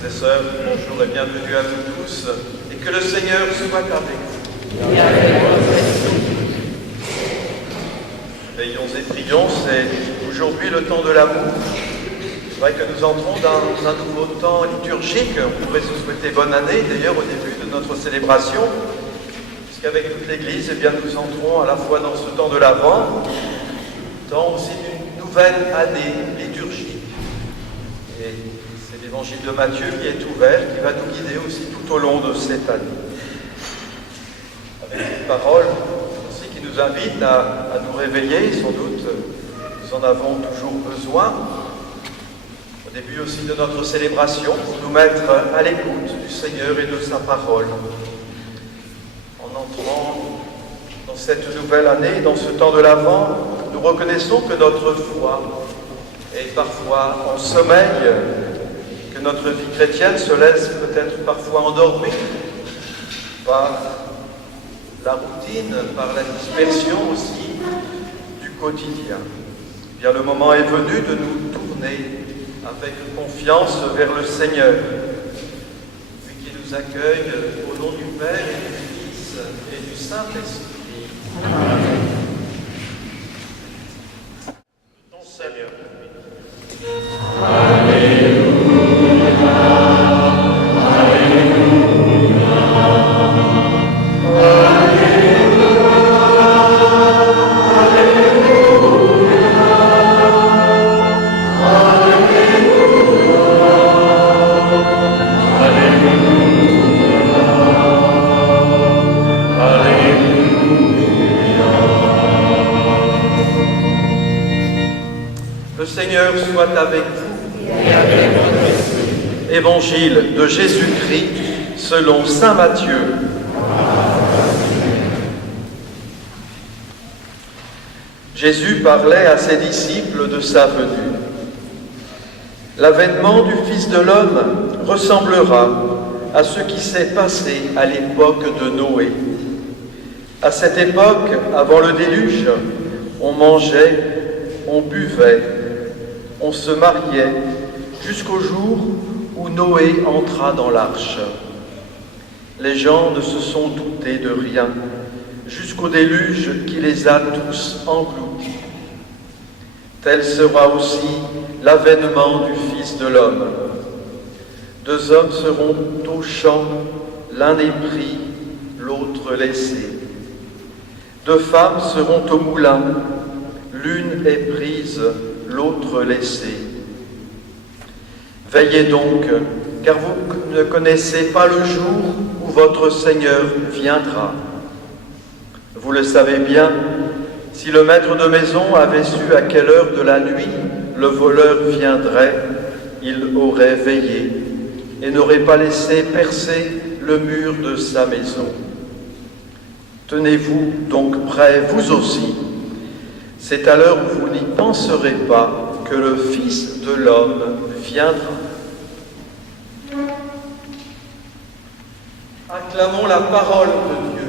Frères et sœurs, bonjour et bienvenue à vous tous, et que le Seigneur soit avec vous. Veillons et prions, c'est aujourd'hui le temps de l'amour. C'est vrai que nous entrons dans un nouveau temps liturgique. On pourrait se souhaiter bonne année, d'ailleurs, au début de notre célébration, puisqu'avec toute l'Église, eh bien, nous entrons à la fois dans ce temps de l'Avent, temps aussi d'une nouvelle année liturgique. Et c'est l'évangile de Matthieu qui est ouvert, qui va nous guider aussi tout au long de cette année. Avec cette parole aussi qui nous invite à nous réveiller, sans doute, nous en avons toujours besoin. Au début aussi de notre célébration, pour nous mettre à l'écoute du Seigneur et de sa parole. En entrant dans cette nouvelle année, dans ce temps de l'Avent, nous reconnaissons que notre foi est parfois en sommeil, que notre vie chrétienne se laisse peut-être parfois endormir par la routine, par la dispersion aussi du quotidien. Eh bien, le moment est venu de nous tourner avec confiance vers le Seigneur, lui qui nous accueille au nom du Père et du Fils et du Saint-Esprit. Amen. Ton Seigneur. Alléluia. Le Seigneur soit avec vous. Et avec votre esprit. Évangile de Jésus-Christ selon saint Matthieu. Jésus parlait à ses disciples de sa venue. L'avènement du Fils de l'homme ressemblera à ce qui s'est passé à l'époque de Noé. À cette époque, avant le déluge, on mangeait, on buvait, on se mariait jusqu'au jour où Noé entra dans l'arche. Les gens ne se sont doutés de rien, jusqu'au déluge qui les a tous engloutis. Tel sera aussi l'avènement du Fils de l'homme. 2 hommes seront au champ, l'un est pris, l'autre laissé. 2 femmes seront au moulin, l'une est prise, l'autre laissée. Veillez donc, car vous ne connaissez pas le jour où votre Seigneur viendra. Vous le savez bien, si le maître de maison avait su à quelle heure de la nuit le voleur viendrait, il aurait veillé et n'aurait pas laissé percer le mur de sa maison. Tenez-vous donc prêts, vous aussi. C'est à l'heure où vous n'y penserez pas que le Fils de l'homme viendra. Acclamons la parole de Dieu.